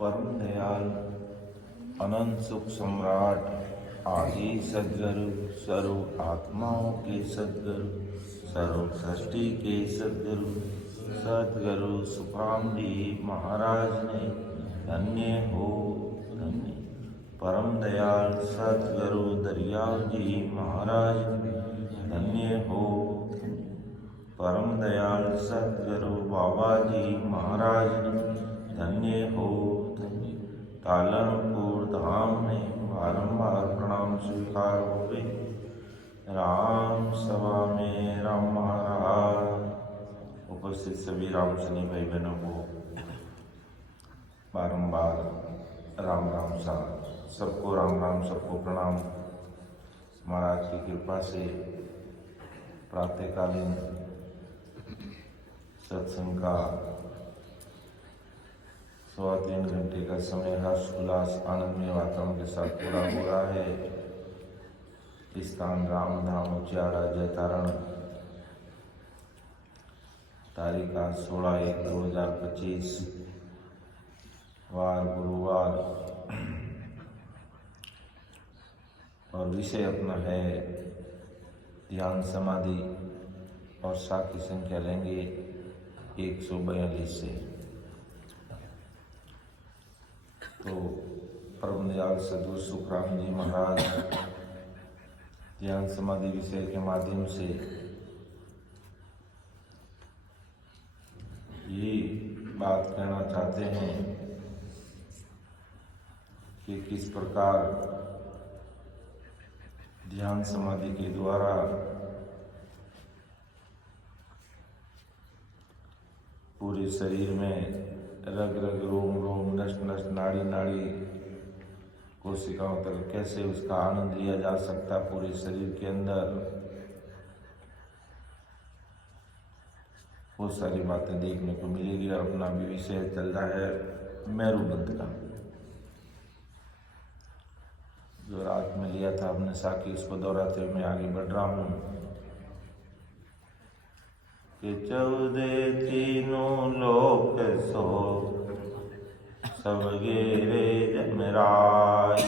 परम दयाल अनंत सुख सम्राट आदि सद्गुरु सर्व आत्माओं के सद्गुरु सर्व सृष्टि के सद्गुरु सुखराम जी महाराज ने धन्य हो धन्य। परम दयाल सद्गुरु दरियाव जी महाराज धन्य हो। परम दयाल सद्गुरु बाबा जी महाराज धन्य हो धन्य। पालनपुर धाम में बारंबार प्रणाम स्वीकार हुए। राम सभा में राम महाराज। उपस्थित सभी राम सनी भाई बहनों को बारंबार राम राम सा सबको राम राम सबको प्रणाम। महाराज की कृपा से प्रातःकालीन सत्संग का 3.25 घंटे का समय हर्ष उल्लास आनंदमय वातावरण के साथ पूरा हो रहा है। स्थान राम धाम उचियाड़ा जयतारण, तारीख 16/1/2025 वार गुरुवार। और विषय अपना है ध्यान समाधि और साथ की संख्या लेंगे 142 से। तो परम दयाल सद्गुरु सुखराम जी महाराज ध्यान समाधि विषय के माध्यम से ये बात कहना चाहते हैं कि किस प्रकार ध्यान समाधि के द्वारा पूरे शरीर में रग रग रोम रोम नस नस नाड़ी नाड़ी कोशिकाओं तक कैसे उसका आनंद लिया जा सकता पूरे शरीर के अंदर, बहुत सारी बातें देखने को मिलेगी। और अपना भी विषय चल रहा है मेरुबंध का, जो रात में लिया था अपने साकी, उसको दोहराते हुए मैं आगे बढ़ रहा हूँ कि 14 तीनों लोक सो सब गेरे जमराय,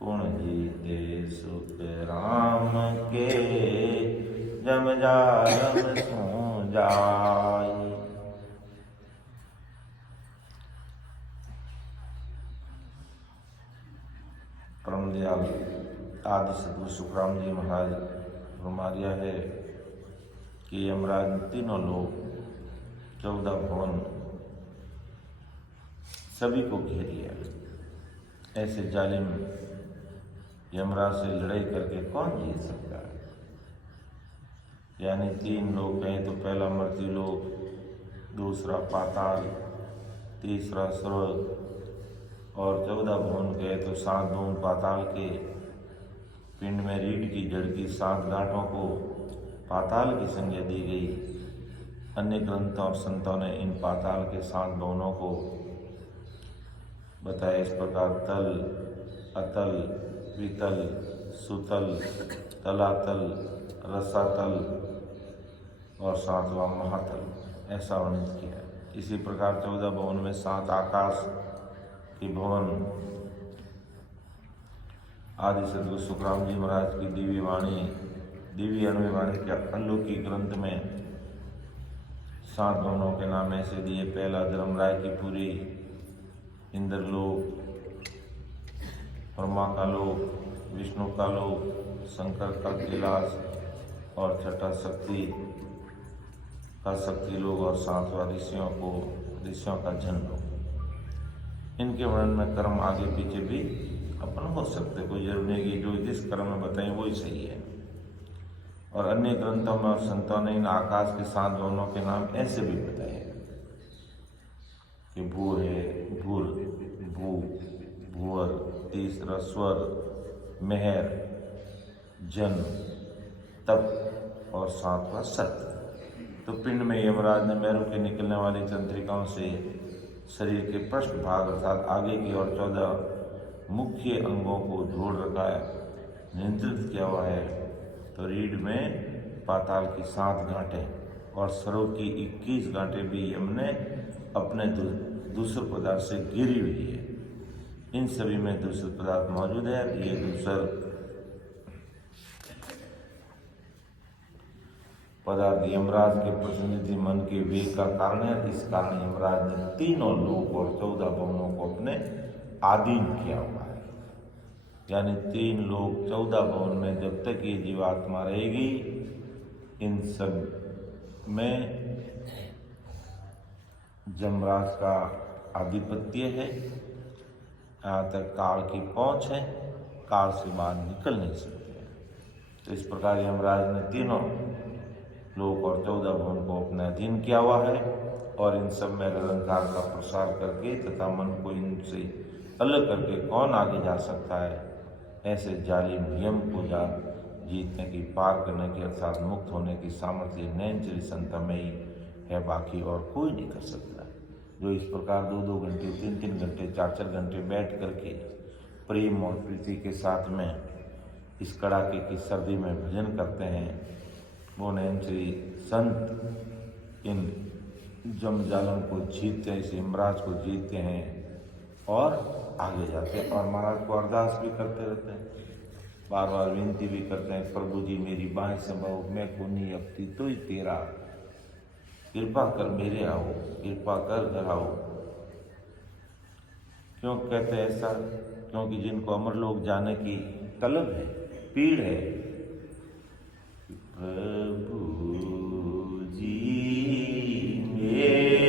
कुण जीते सुख राम के जम जारम सो जाय। परम दयाल आदि सद्गुरु सुखराम जी महाराज फरमाया है कि यमराज ने तीनों लोग 14 भवन सभी को घेर लिया। ऐसे जालिम यमराज से लड़ाई करके कौन जीत सकता है। यानी 3 लोग कहें तो पहला मर्ती लोक, दूसरा पाताल, तीसरा स्वर्ग और 14 भवन गए तो 7 भवन पाताल के। पिंड में रीढ़ की जड़ की 7 गांठों को पाताल की संज्ञा दी गई। अन्य ग्रंथों और संतों ने इन पाताल के 7 भवनों को बताया इस प्रकार: तल, अतल, वितल, सुतल, तलातल, रसातल और 7वां महातल, ऐसा वर्णित किया। इसी प्रकार 14 भवन में 7 आकाश के भवन आदि सद्गुरु सुखराम जी महाराज की दिव्य वाणी, दिव्य अनुभवी वाणी के अलौकिक ग्रंथ में 7 भवनों के नाम ऐसे दिए। पहला धर्मराय की पुरी, इंद्रलोक, ब्रह्मा का लोक, विष्णु का लोक, शंकर का कैलाश और छठा शक्ति का शक्ति लोक और 7वां ऋषियों का जन लोक। इनके वर्णन में कर्म आगे पीछे भी अपन हो सकते, कोई जरूरी नहीं कि जो जिस कर्म में बताएं वही सही है। और अन्य ग्रंथों में और संतों ने इन आकाश के 7 भवनों के नाम ऐसे भी बताए कि भू है, भूर, भू, भूअर, तीसरा स्वर, मेहर, जन, तप और 7वां सत्य। तो पिंड में यमराज ने मेरु के निकलने वाली तंत्रिकाओं से शरीर के पृष्ठ भाग अर्थात आगे की ओर 14 मुख्य अंगों को जोड़ रखा है, नियंत्रित किया हुआ है। तो रीढ़ में पाताल की 7 गांठें और सरों की 21 गांठें भी यमने अपने दूसरे पदार्थ से घिरी हुई है। इन सभी में दूसरे पदार्थ मौजूद है। ये दूसर पदार्थ यमराज के प्रतिनिधि मन के वेग का कारण है। इस कारण यमराज ने तीनों लोक और 14 भवनों को अपने अधीन किया हुआ है। यानी 3 लोक 14 भवन में जब तक ये जीवात्मा रहेगी, इन सब में यमराज का आधिपत्य है। यहाँ तक काल की पहुँच है, काल से बाहर निकल नहीं सकते हैं। तो इस प्रकार यमराज ने तीनों लोक और 14 भवन को अपने अधीन किया हुआ है और इन सब में निरंकार का प्रसार करके तथा मन को इनसे अलग करके कौन आगे जा सकता है, ऐसे जालिम नियम को जीतने की, पार करने की अर्थात मुक्त होने की सामर्थ्य नैनचरी संत में ही है, बाकी और कोई नहीं कर सकता। जो इस प्रकार 2-2 घंटे 3-3 घंटे 4-4 घंटे बैठ करके प्रेम और प्रीति के साथ में इस कड़ाके की सर्दी में भजन करते हैं, वो नैनचरी संत इन जमजालम को जीतते हैं, इस यमराज को जीतते हैं और आगे जाते हैं। और महाराज को अरदास भी करते रहते हैं, बार बार विनती भी करते हैं, प्रभु जी मेरी बाहें संभाओ, मैं खूनी अपती तो ही तेरा, कृपा कर मेरे आओ, कृपा कर घर आओ। क्यों कहते हैं ऐसा? क्योंकि जिनको अमरलोक जाने की तलब है, पीड़ है, प्रभु जी मेरी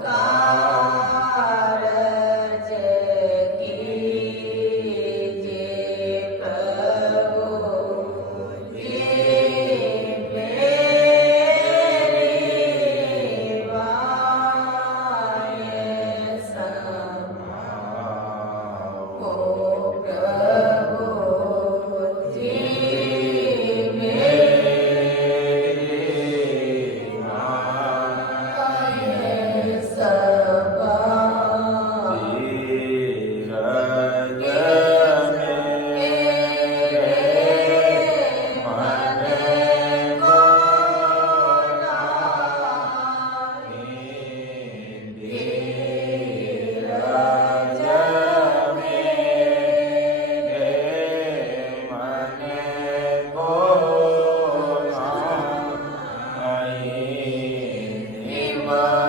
God. પલ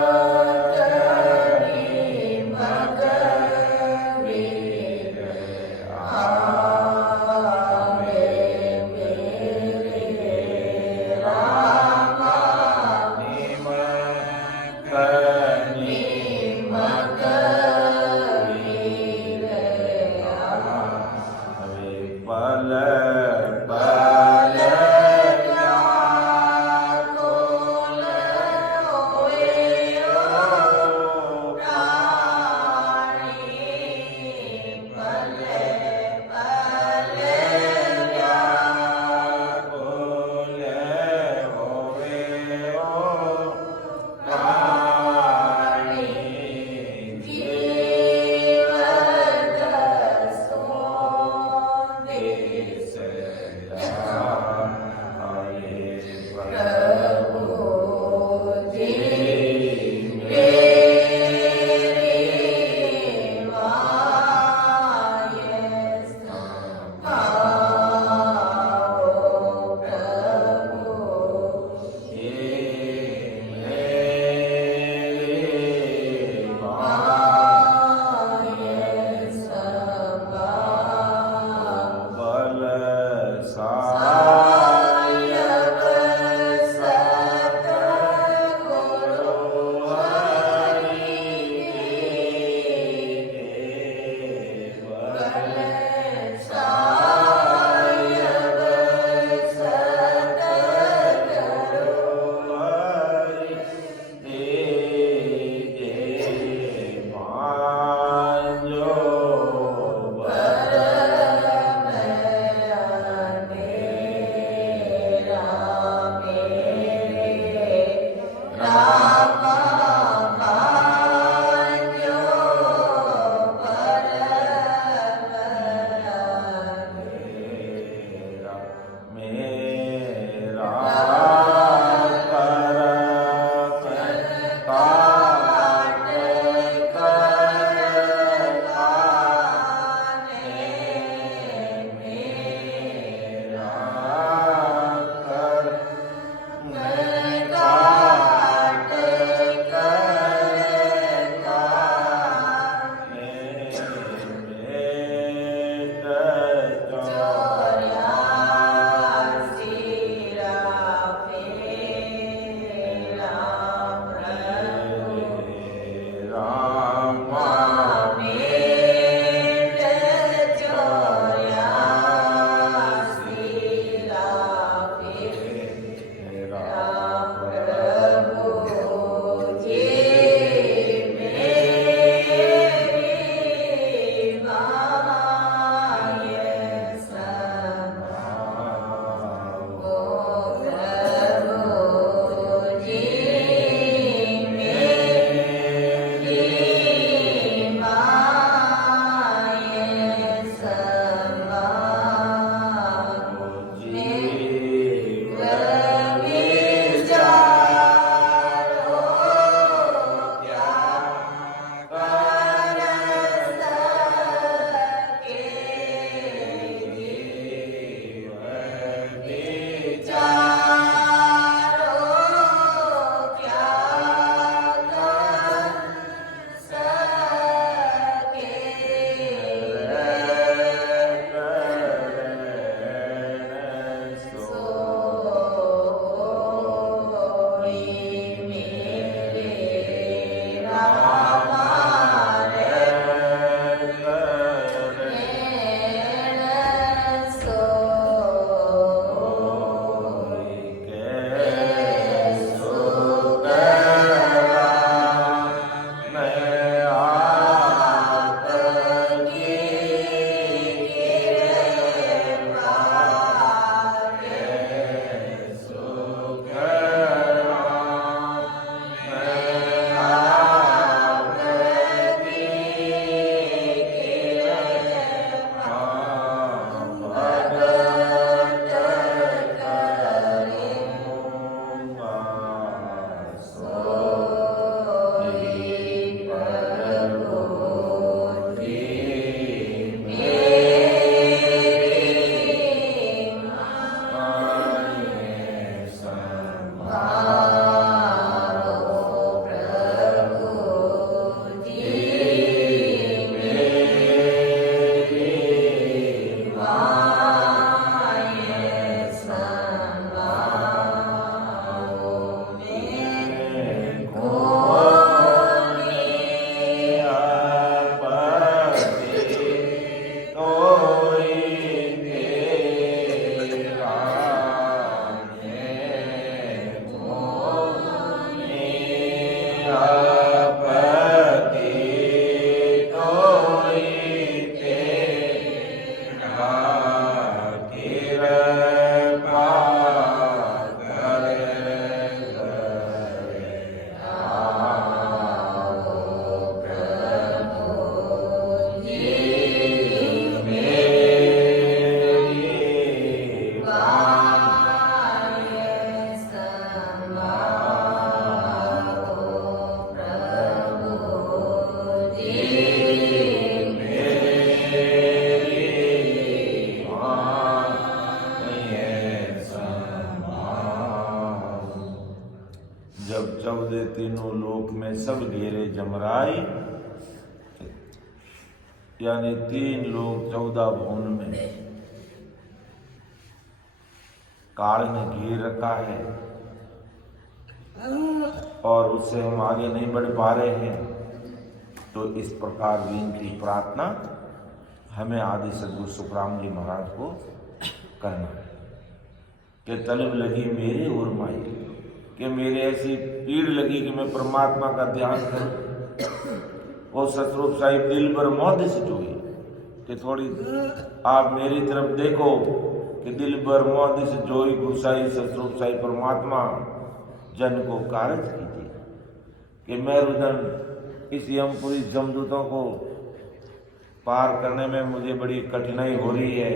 जब चौदह तीनों लोक में सब घेरे जमराई, यानी 3 लोग 14 भुवन में काल ने घेर रखा है और उससे हम आगे नहीं बढ़ पा रहे हैं। तो इस प्रकार विनती प्रार्थना हमें आदि सद्गुरु सुखराम जी महाराज को करना है कि तलब लगी मेरे और माई, कि मेरे ऐसी पीड़ लगी कि मैं परमात्मा का ध्यान करूं। वो सतरूप साहिब दिल पर मौत से हुई कि थोड़ी आप मेरी तरफ देखो कि दिल पर मौत से जोई गुसाई सतरूप साहिब परमात्मा जन को कारज कीजिए कि मैं रुदन इस यमपुरी जमदूतों को पार करने में मुझे बड़ी कठिनाई हो रही है।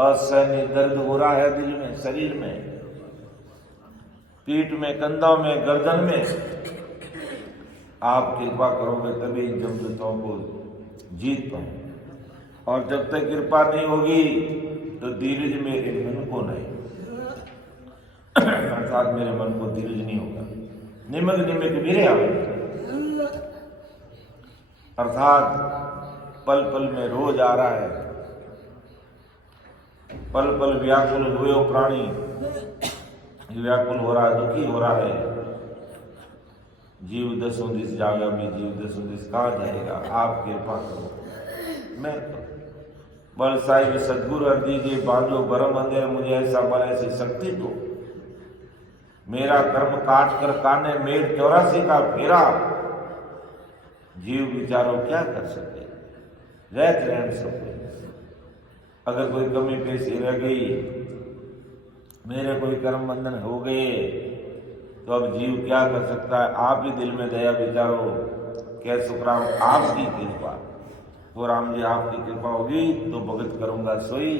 असहनीय दर्द हो रहा है दिल में, शरीर में, पीठ में, कंधों में, गर्दन में। आप कृपा करोगे तभी इन जमदूतों को जीत पाऊं। और जब तक कृपा नहीं होगी तो धीरज मेरे मन को नहीं, अर्थात मेरे मन को धीरज नहीं होगा। निमक निमक वीरे आवेंगे, अर्थात पल पल में रोज आ रहा है, पल पल व्याकुल हुए हो प्राणी, व्याकुल हो रहा है, दुखी हो रहा है। जीव दसों दिस जागा में, जीव दसों दिस कहाँ जाएगा। आप कृपा करो, मैं बल साहिब सदगुरु हर दीजिए, बांधो बरम अंधेर, मुझे ऐसा बल ऐसी शक्ति दो। मेरा कर्म काट कर काने मेघ 84 का फेरा, जीव विचारो क्या कर सके, रहत रहन सके। अगर कोई कमी पेशी रह गई, मेरे कोई कर्म बंधन हो गए, तो अब जीव क्या कर सकता है। आप ही दिल में दया विचारो, क्या सुखराम आपकी कृपा, वो राम जी आपकी कृपा होगी तो भगत करूंगा सोई,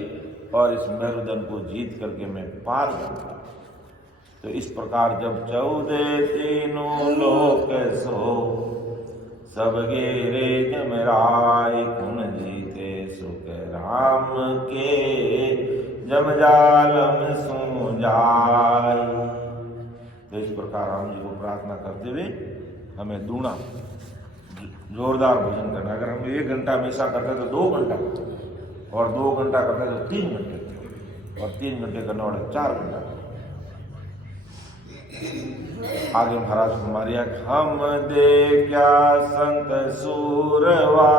और इस मेरुदन को जीत करके मैं पार करूंगा। तो इस प्रकार जब 14 तीनों लोक सो, सब घेरे जमराई, गुण जीते सुख राम के, जम जालम सो जाय। तो इस प्रकार राम जी को प्रार्थना करते हुए हमें दूना जोरदार भजन करना। अगर हम 1 घंटा हमेशा करते तो 2 घंटा, और 2 घंटा करते तो 3 घंटे, और 3 घंटे करने वाले 4 घंटा। आगे महाराज हमारे हम देखा संत सूरवा,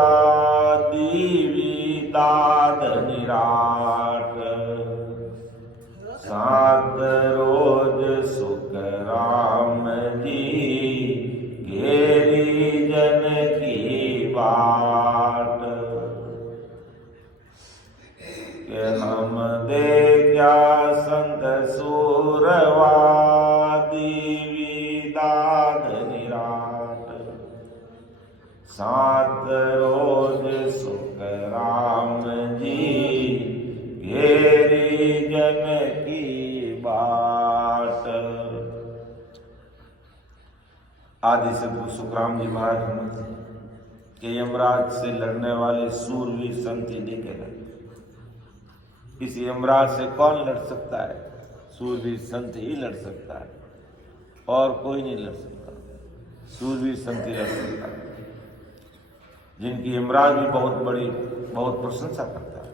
दीवी दाद निराट, 7 रोज सुख राम जी, घेरी जन की बाट। के हम देखा संत सूरवा, दीवी दाद निराट, 7 रोज सुख राम जी, घेरी जन की बाट। आदि सद्गुरु सुखराम जी महाराज समझते कि यमराज से लड़ने वाले सूरवीर संत ही देखेगा। इस यमराज से कौन लड़ सकता है? सूरवीर संत ही लड़ सकता है, और कोई नहीं लड़ सकता। सूरवीर संत ही लड़ सकता है, जिनकी यमराज भी बहुत प्रशंसा करता है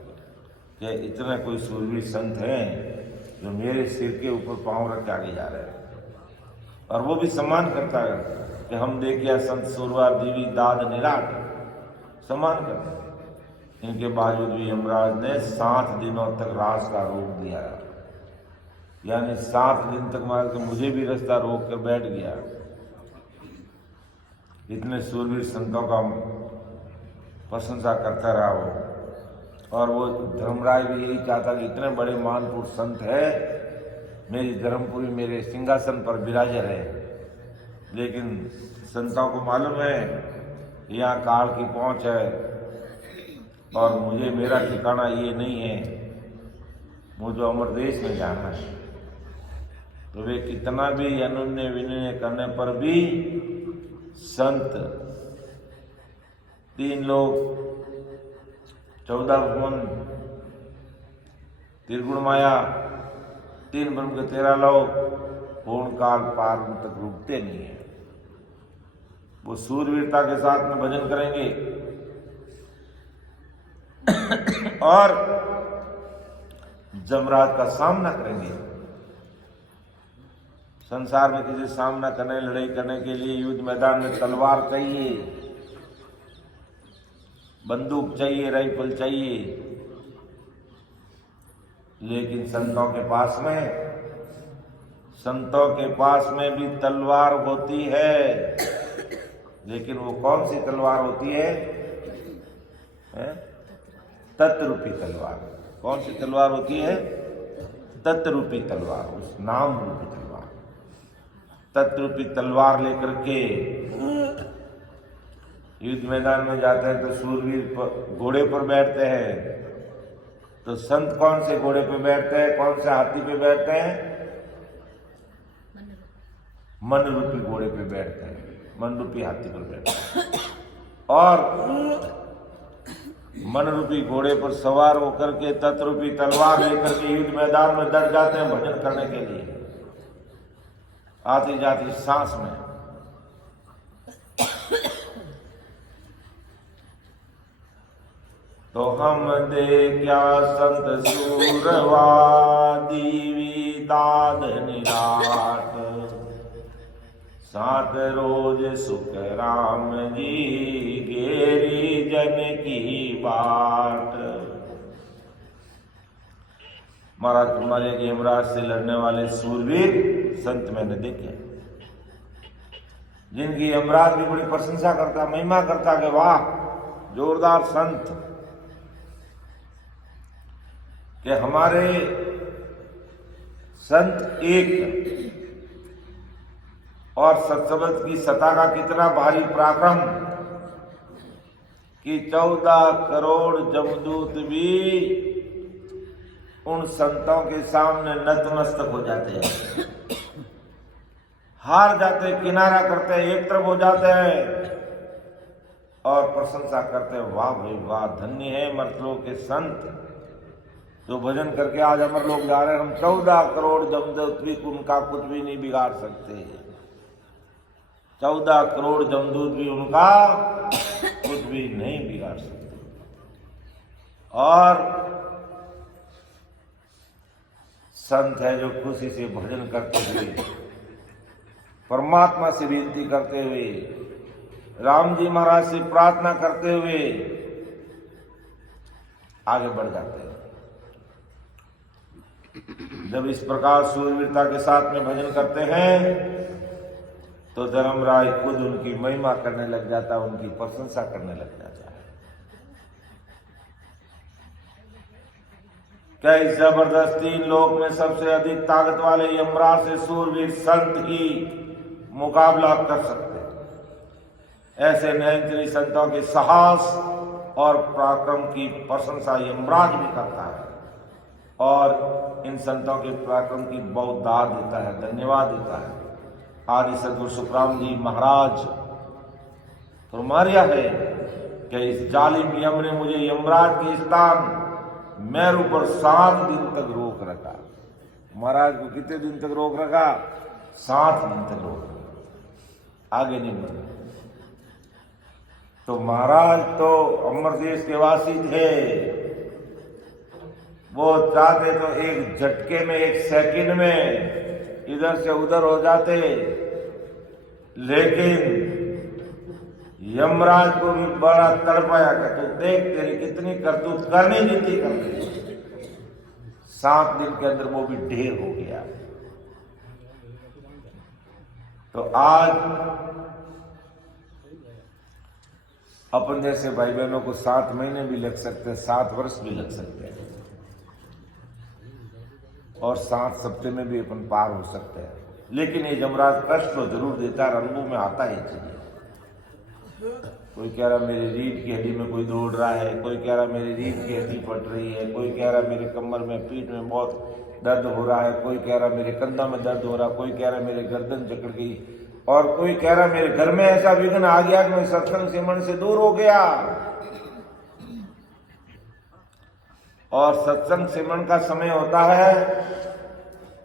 कि इतने कोई सूरवीर संत हैं जो मेरे सिर के ऊपर पांव रख के आगे जा रहे हैं। और वो भी सम्मान करता है कि हम देखिए संत सूरवा, दीवी दाद निराट, सम्मान करते हैं। इनके बावजूद भी यमराज ने 7 दिनों तक रास का रोक दिया, यानी 7 दिन तक महाराज मुझे भी रास्ता रोक कर बैठ गया। इतने सूरवीर संतों का प्रशंसा करता रहा वो, और वो धर्मराज भी यही चाहता कि इतने बड़े महापुरुष संत है, मेरी धर्मपुरी मेरे सिंहासन पर विराज रहे। लेकिन संतों को मालूम है यहाँ काल की पहुंच है और मुझे मेरा ठिकाना ये नहीं है, मुझे अमर देश में जाना है। तो वे कितना भी अनुनय विनय करने पर भी संत 3 लोग 14 भुवन, त्रिगुण माया, 3 ब्रह्म के 13 लोग पूर्ण काल पार तक रुकते नहीं है। वो सूरवीरता के साथ में भजन करेंगे और जमराज का सामना करेंगे। संसार में किसी सामना करने, लड़ाई करने के लिए युद्ध मैदान में तलवार चाहिए, बंदूक चाहिए, राइफल चाहिए। लेकिन संतों के पास में भी तलवार होती है, लेकिन वो कौन सी तलवार होती है? तत्रूपी तलवार। कौन सी तलवार होती है? तत्रूपी तलवार, उस नाम रूपी तलवार। तत्रूपी तलवार लेकर के युद्ध मैदान में जाते हैं तो सूरवीर घोड़े पर बैठते हैं। तो संत कौन से घोड़े पे बैठते हैं, कौन से हाथी पे बैठते हैं? मन रूपी घोड़े पे बैठते हैं, मन रूपी हाथी पर बैठते हैं। और मन रूपी घोड़े पर सवार होकर के तत्रूपी तलवार लेकर के युद्ध मैदान में डट जाते हैं भजन करने के लिए, आती जाती सांस में। तो हम दे क्या संत सूरवादी दाद निराट, 7 रोज सुख राम जी गेरी जन की बाट। महाराज तुम्हारे यमराज से लड़ने वाले सूरवीर संत मैंने देखे, जिनकी यमराज भी बड़ी प्रशंसा करता, महिमा करता कि वाह जोरदार संत, कि हमारे संत एक, और सत्संग की सता का कितना भारी पराक्रम कि 14 करोड़ जमदूत भी उन संतों के सामने नतमस्तक हो जाते हैं, हार जाते, किनारा करते, एक तरफ हो जाते हैं और प्रशंसा करते, वाह भाई वाह, धन्य है मर्तलोक के संत जो भजन करके आज अमर लोग जा रहे हैं। हम 14 करोड़ जमदूत भी उनका कुछ भी नहीं बिगाड़ सकते, 14 करोड़ जमदूत भी उनका कुछ भी नहीं बिगाड़ सकते। और संत है जो खुशी से भजन करते हुए, परमात्मा से विनती करते हुए, राम जी महाराज से प्रार्थना करते हुए आगे बढ़ जाते हैं। जब इस प्रकार सूरवीरता के साथ में भजन करते हैं तो धर्मराज खुद उनकी महिमा करने लग जाता है, उनकी प्रशंसा करने लग जाता है। क्या इस जबरदस्ती लोक में सबसे अधिक ताकत वाले यमराज से सूरवीर संत ही मुकाबला कर सकते हैं? ऐसे नयनचरी संतों के साहस और पराक्रम की प्रशंसा यमराज भी करता है और इन संतों के पराक्रम की बहुत दाद देता है, धन्यवाद देता है। आदि सदगुरु सुखराम जी महाराज फरमाया है कि इस जालिम यम ने मुझे यमराज के स्थान मेरू पर 7 दिन तक रोक रखा। महाराज को कितने दिन तक रोक रखा? 7 दिन तक रोक रखा, आगे नहीं बढ़े। तो महाराज तो अमर देश के वासी थे, वो चाहते तो एक झटके में, एक सेकंड में इधर से उधर हो जाते, लेकिन यमराज को भी बड़ा तड़पाया कि तू देख तेरी कितनी करतूत करनी नीति कर दी। 7 दिन के अंदर वो भी ढेर हो गया। तो आज अपन जैसे भाई बहनों को 7 महीने भी लग सकते हैं, 7 वर्ष भी लग सकते हैं, और 7 सप्ताह में भी अपन पार हो सकते हैं। लेकिन ये जमराज कष्ट तो जरूर देता है, अनुभव में आता ही चाहिए। कोई कह रहा मेरी रीढ़ की हड्डी में कोई दौड़ रहा है, कोई कह रहा मेरी रीढ़ की हड्डी फट रही है, कोई कह रहा मेरे कमर में पीठ में बहुत दर्द हो रहा है, कोई कह रहा मेरे कंधा में दर्द हो रहा, कोई कह रहा मेरे गर्दन जकड़ गई, और कोई कह रहा मेरे घर में ऐसा विघ्न आ गया कि मैं सत्संग सिमरन से दूर हो गया। और सत्संग सिमरन का समय होता है,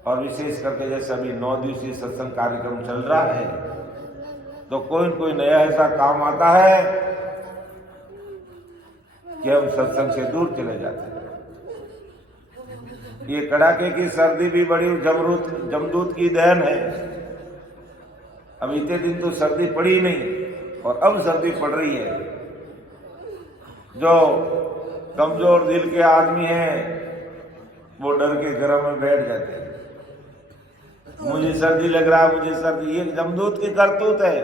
और विशेष करके जैसे अभी 9 दिवसीय सत्संग कार्यक्रम चल रहा है, तो कोई न कोई नया ऐसा काम आता है कि हम सत्संग से दूर चले जाते हैं। ये कड़ाके की सर्दी भी बड़ी जमदूत की देन है। अब इतने दिन तो सर्दी पड़ी नहीं, और अब सर्दी पड़ रही है। जो कमजोर दिल के आदमी हैं वो डर के घरों में बैठ जाते हैं, मुझे सर्दी लग रहा है, मुझे सर्दी। ये जमदूत की करतूत है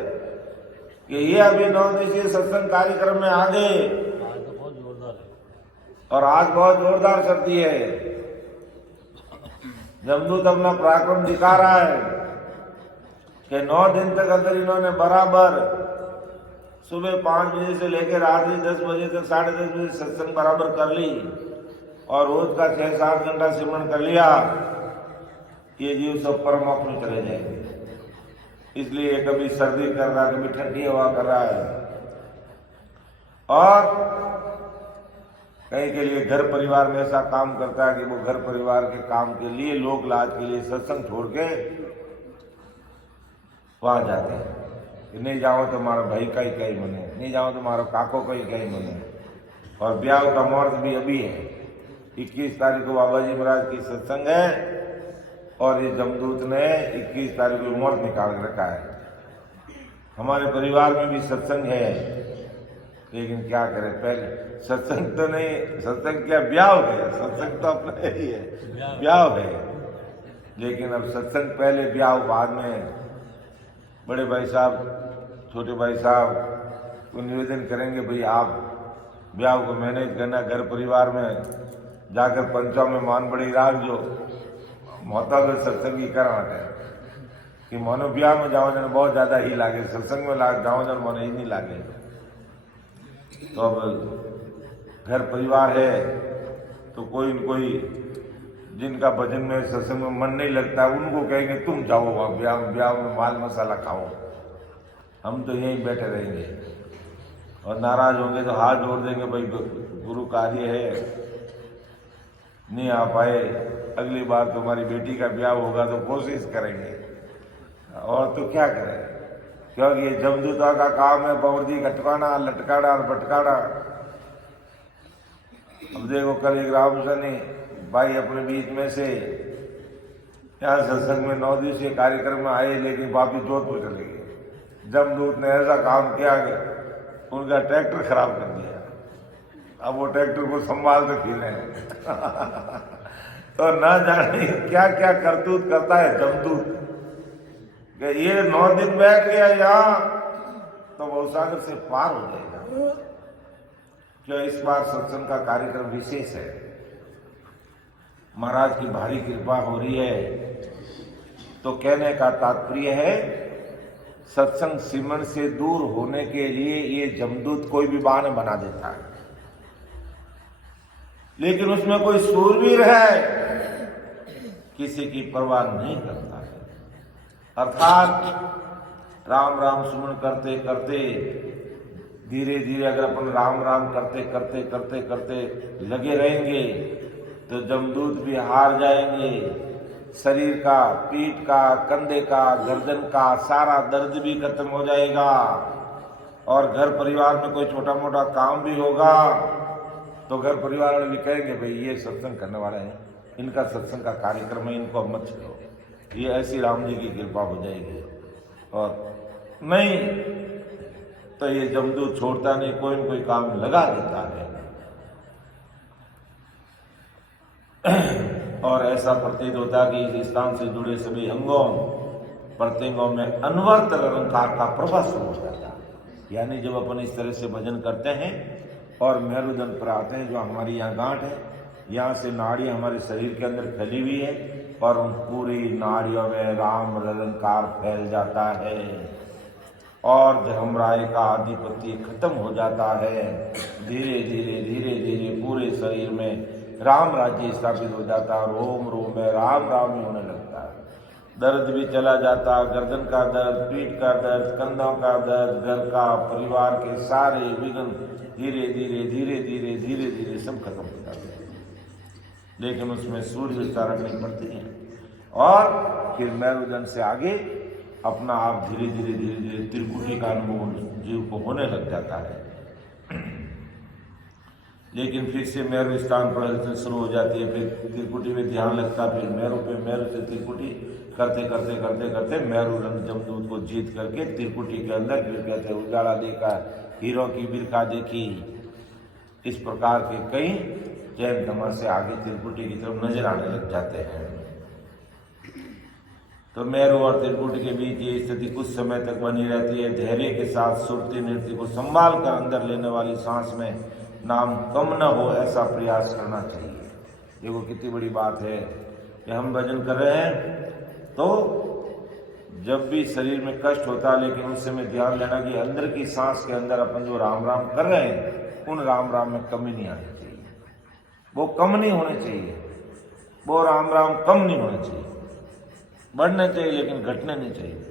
कि ये अभी 9 दिवसीय सत्संग कार्यक्रम में आ गए, और आज बहुत जोरदार सर्दी है। जमदूत अपना पराक्रम दिखा रहा है कि 9 दिन तक अगर इन्होंने बराबर सुबह 5 बजे से लेकर रात्रि 10 बजे तक 10:30 बजे सत्संग बराबर कर ली, और रोज का 6-7 घंटा सिमरन कर लिया, ये जीव सब परमोक्ष में चले जाएंगे। इसलिए कभी सर्दी कर रहा है, कभी ठंडी हवा कर रहा है, और कहीं के लिए घर परिवार में ऐसा काम करता है कि वो घर परिवार के काम के लिए, लोक लाज के लिए सत्संग छोड़ के वहां जाते हैं कि नहीं जाओ तो हमारा भाई का ही क्या ही मने, नहीं जाओ तो हमारा काको का ही क्या ही मने। और ब्याह का मुहूर्त भी अभी है, 21 तारीख को बाबा जी महाराज की सत्संग है, और ये जमदूत ने 21 तारीख को मुहूर्त निकाल रखा है। हमारे परिवार में भी सत्संग है, लेकिन क्या करें, पहले सत्संग तो नहीं, सत्संग क्या ब्याह है, सत्संग तो अपना ही है, ब्याह है। लेकिन अब सत्संग पहले, ब्याह बाद में। बड़े भाई साहब, छोटे भाई साहब को निवेदन करेंगे, भाई आप ब्याह को मैनेज करना, घर परिवार में जाकर पंचा में मान बड़ी राग जो मोहता तो सत्संग की कराट है कि मोनो ब्याह में जाओ जन बहुत ज्यादा ही लागे, सत्संग में जाओ जन मोने ही नहीं लागे। तो अब घर परिवार है तो कोई न कोई जिनका भजन में सत्संग में मन नहीं लगता, उनको कहेंगे तुम जाओ वहां ब्याह में माल मसाला खाओ, हम तो यहीं बैठे रहेंगे। और नाराज होंगे तो हाथ जोड़ देंगे, भाई गुरु कार्य है, नहीं आ पाए, अगली बार तुम्हारी बेटी का ब्याह होगा तो कोशिश करेंगे। और तो क्या करें, क्योंकि ये जमदूता का काम है बवर्दी खटकाना, लटकाना और भटकाना। अब देखो कल एक रामसनी भाई अपने बीच में से यहाँ सत्संग में 9 दिवसीय कार्यक्रम में आए, लेकिन वापिस जोधपुर चले गए। जमदूत ने ऐसा काम किया कि उनका ट्रैक्टर खराब कर दिया, अब वो ट्रैक्टर को संभालते फिरे तो ना जाने क्या क्या करतूत करता है जमदूत, कि ये 9 दिन बैठ गया यहाँ तो भवसागर से पार हो जाएगा। क्या इस बार सत्संग का कार्यक्रम विशेष है, महाराज की भारी कृपा हो रही है। तो कहने का तात्पर्य है, सत्संग सिमरन से दूर होने के लिए ये जमदूत कोई भी बहाना बना देता है, लेकिन उसमें कोई सूरवीर है, किसी की परवाह नहीं करता है। अर्थात राम राम सुमन करते करते धीरे धीरे अगर अपन राम राम करते करते करते करते लगे रहेंगे तो जमदूत भी हार जाएंगे। शरीर का, पीठ का, कंधे का, गर्दन का सारा दर्द भी खत्म हो जाएगा, और घर परिवार में कोई छोटा मोटा काम भी होगा तो घर परिवार वाले भी कहेंगे भाई ये सत्संग करने वाले हैं, इनका सत्संग का कार्यक्रम है, इनको अब मत छोड़ो। ये ऐसी राम जी की कृपा हो जाएगी। और नहीं तो ये जमदूत छोड़ता नहीं, कोई न कोई काम लगा देता है। और ऐसा प्रतीत होता है कि इस स्थान से जुड़े सभी अंगों प्रत्यंगों में अनवर्त निरंकार का प्रभाव शुरू हो जाता है। यानी जब अपन इस तरह से भजन करते हैं और मेरुदंड पर आते हैं, जो हमारी यहाँ गांठ है, यहाँ से नाड़ी हमारे शरीर के अंदर फैली हुई है और उन पूरी नाड़ियों में राम रलंकार फैल जाता है और धर्मराय का आधिपत्य खत्म हो जाता है। धीरे धीरे धीरे धीरे पूरे शरीर में राम राज्य स्थापित हो जाता है और रोम रोम में राम राम ही होने लगता है। दर्द भी चला जाता, गर्दन का दर्द, पीठ का दर्द, कंधों का दर्द, घर का, परिवार के सारे विघ्न धीरे धीरे धीरे धीरे धीरे धीरे सब खत्म हो जाते हैं। लेकिन उसमें सूर्य उच्चारण पड़ती है और फिर मेरुदंड से आगे अपना आप धीरे धीरे धीरे धीरे त्रिकुटी का अनुभव जीव को होने लग जाता है। लेकिन फिर से मेरु स्थान पर शुरू हो जाती है, फिर त्रिकुटी में ध्यान लगता है, फिर मेरु पे, मेरु से त्रिकुटी करते करते करते करते मेरुदंड जमदूत को जीत करके त्रिकुटी के अंदर फिर कहते हैं उजाला देखा, हीरो की बिरका देखी। इस प्रकार के कई जैन धमा से आगे त्रिकुटी की तरफ नजर आने लग जाते हैं। तो मेरु और त्रिकुटी के बीच ये स्थिति कुछ समय तक बनी रहती है। धैर्य के साथ सुरती नृत्य को संभाल कर अंदर लेने वाली सांस में नाम कम न हो ऐसा प्रयास करना चाहिए। देखो कितनी बड़ी बात है कि हम भजन कर रहे हैं तो जब भी शरीर में कष्ट होता है, लेकिन उस समय ध्यान देना कि अंदर की सांस के अंदर अपन जो राम राम कर रहे हैं उन राम राम में कमी नहीं आनी चाहिए, वो कम नहीं होने चाहिए, वो राम राम कम नहीं होने चाहिए, बढ़ने चाहिए लेकिन घटने नहीं चाहिए।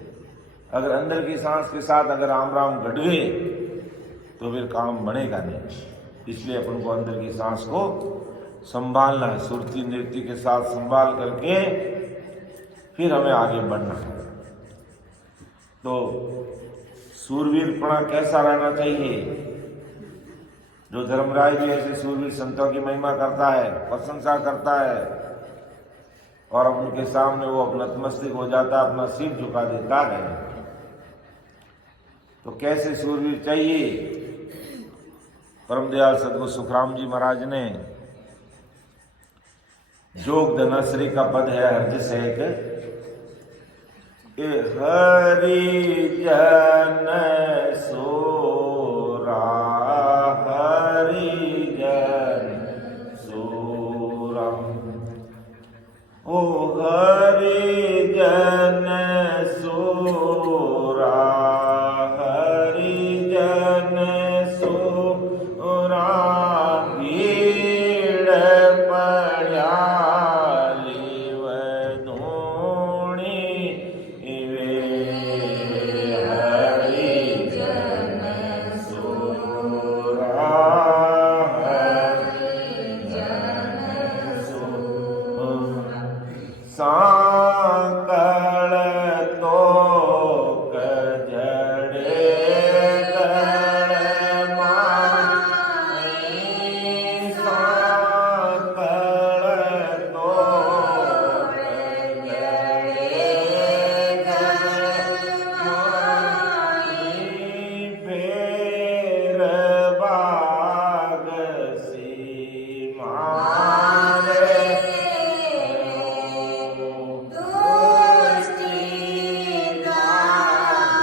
अगर अंदर की सांस के साथ अगर राम राम घट गए तो फिर काम बनेगा नहीं। इसलिए अपन को अंदर की सांस को संभालना है, सुरती नृत्य के साथ संभाल करके फिर हमें आगे बढ़ना है। तो सूरवीरपणा कैसा रहना चाहिए? जो धर्मराय जी ऐसे सूरवीर संतों की महिमा करता है, प्रशंसा करता है और उनके सामने वो अपना नतमस्तक हो जाता है, अपना सिर झुका देता है। तो कैसे सूरवीर चाहिए? परम दयाल सदगुरु सुखराम जी महाराज ने जोग धनश्री का पद है हरज सहित, हरि जन सोरा, हरि जन सोरा, ओ हरि जन सोरा, हरि जन सोरा, भीड़ पड़ाली वधूणी वे, हरि जन सोरा, हरि जन सोरा, सांकल तोक जड़े गण माई, सांकल तोक जड़े गण माई, फेर बाग सी मारे दोस्ती गावे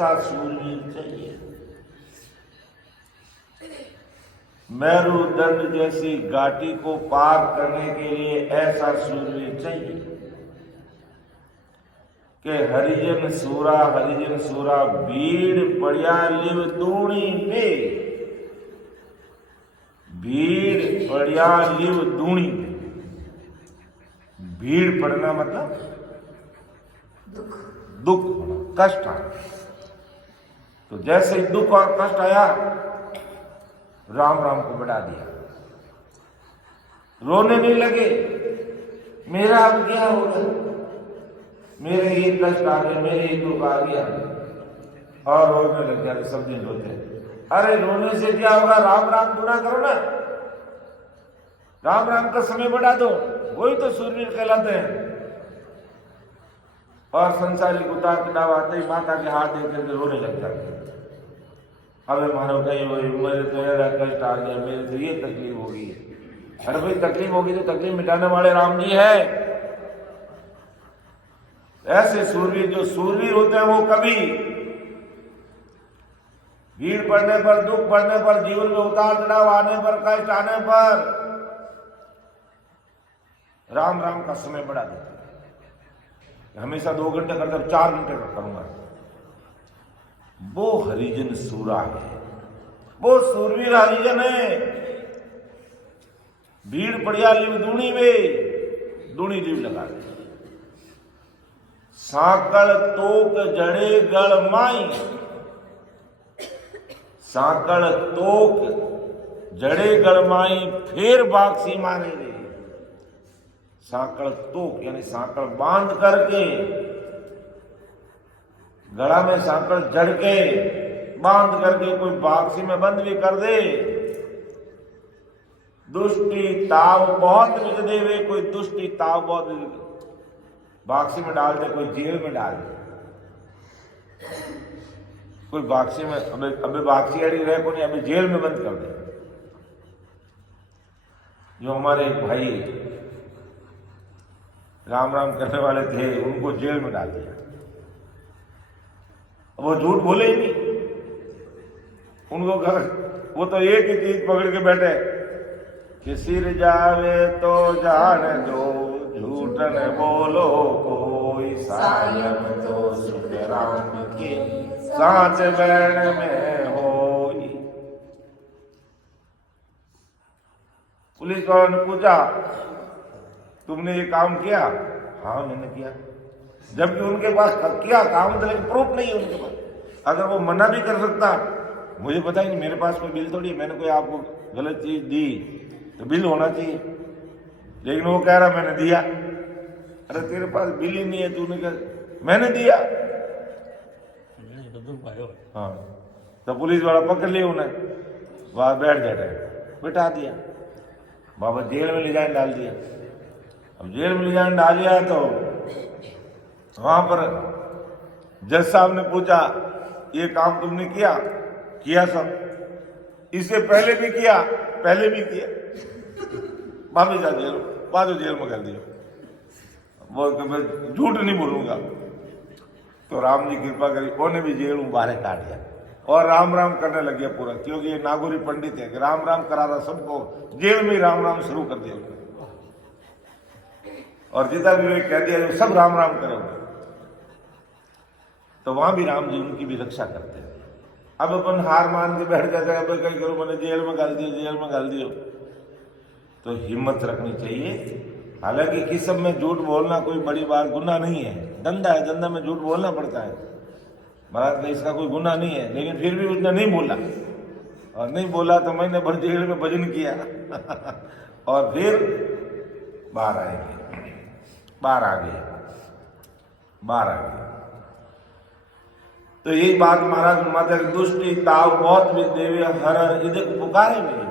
ऐसा शूरवीर चाहिए। मेरुदंड जैसी घाटी को पार करने के लिए ऐसा शूरवीर चाहिए कि हरिजन सूरा भीड़ पड़िया लिव दूणी पे, भीड़ पड़िया लिव दूणी पे। भीड़ पड़ना मतलब दुख होना, कष्ट आना। तो जैसे ही दुख और कष्ट आया, राम राम को बढ़ा दिया। रोने नहीं लगे, मेरा अब क्या होगा, मेरे ये कष्ट आ गए, मेरे ये दुख आ गया, और रोने लग जाते। सब दिन रोते। अरे रोने से क्या होगा, राम राम गुना करो ना, राम राम का समय बढ़ा दो, वही तो शूरवीर कहलाते हैं। और संसारिक उतार चढ़ाव आते ही माता के हाथ देख करके रोने लग जाते। अबे मानो कहीं वही, मेरे तो ऐसा कष्ट आ गया, मेरे तो ये तकलीफ होगी। अरे भाई तकलीफ होगी तो तकलीफ मिटाने वाले राम जी है। ऐसे शूरवीर, जो शूरवीर होते हैं वो कभी भीड़ पड़ने पर, दुख पड़ने पर, जीवन में उतार चढ़ाव आने पर, कष्ट आने पर राम राम का समय बढ़ा देते। हमेशा 2 घंटे करते, 4 घंटे करूंगा। वो हरिजन सूरा है, वो सूरवीर हरिजन है। भीड़ पड़िया लिव दूणी में, दूणी लिव लगा दे। साकल तोक जड़े गढ़ माई, साकल तोक जड़े गढ़ माई, फिर बाक्सी मारे रे। साकल तोक यानी साकल बांध करके, गला में साकल जड़ के बांध करके कोई बाक्सी में बंद भी कर दे। दुष्टि ताव बहुत विद देवे, कोई दुष्टि ताव बहुत बाक्सी में डाल दे, कोई जेल में डाल दे। कोई बाक्सी में, अबे बाक्सी अड़ी रहे को नहीं, अबे जेल में बंद कर दे। जो हमारे एक भाई राम राम करने वाले थे, उनको जेल में डाल दिया। वो झूठ बोले ही नहीं। उनको वो तो एक ही चीज पकड़ के बैठे कि सिर जावे तो जाने दो, झूठ न बोलो कोई, सायम तो सुख राम की सांच बैण में होई। पुलिस वालों ने पूछा, तुमने ये काम किया? हाँ मैंने किया। जबकि उनके पास किया काम था, लेकिन प्रूफ नहीं है उनके पास। अगर वो मना भी कर सकता, मुझे पता ही नहीं, मेरे पास कोई बिल थोड़ी, मैंने कोई आपको गलत चीज दी तो बिल होना चाहिए। लेकिन वो कह रहा मैंने दिया। अरे तेरे पास बिल ही नहीं है, तूने कहा मैंने दिया। हाँ, तो पुलिस वाला पकड़ लिया उन्हें, वहां बैठ जाते, बिठा दिया, बाबा जेल में ले जाने डाल दिया। अब जेल में ले जाने डालिया तो वहां पर जज साहब ने पूछा, ये काम तुमने किया? किया सब, इससे पहले भी किया, पहले भी किया। वापिस जा जेल, बाद जेल में कर दिया। वो झूठ नहीं बोलूंगा। तो राम जी कृपा करी, उन्हें भी जेल में बाहर काट दिया और राम राम करने लग गया पूरा, क्योंकि ये नागौरी पंडित है कि राम राम करा रहा सबको, जेल में राम राम शुरू कर दिया। और जितना भी कह दिया जो सब राम राम करोगे, तो वहां भी राम जी उनकी भी रक्षा करते हैं। अब अपन हार मान के बैठ जाते हैं, अब कहीं करो मैंने जेल में डाल दियो, जेल में डाल दियो। तो हिम्मत रखनी चाहिए। हालांकि किस्म में झूठ बोलना कोई बड़ी बात, गुनाह नहीं है, धंधा है, धंधा में झूठ बोलना पड़ता है। महाराज का इसका कोई गुनाह नहीं है, लेकिन फिर भी उसने नहीं बोला, और नहीं बोला तो महीने भर जेल में भजन किया और फिर बाहर आएंगे, बाहर आ गए, बाहर आ गए। तो यही बात महाराज माता की दुष्टि ताव बहुत भी देवे हर इधर पुकारे में।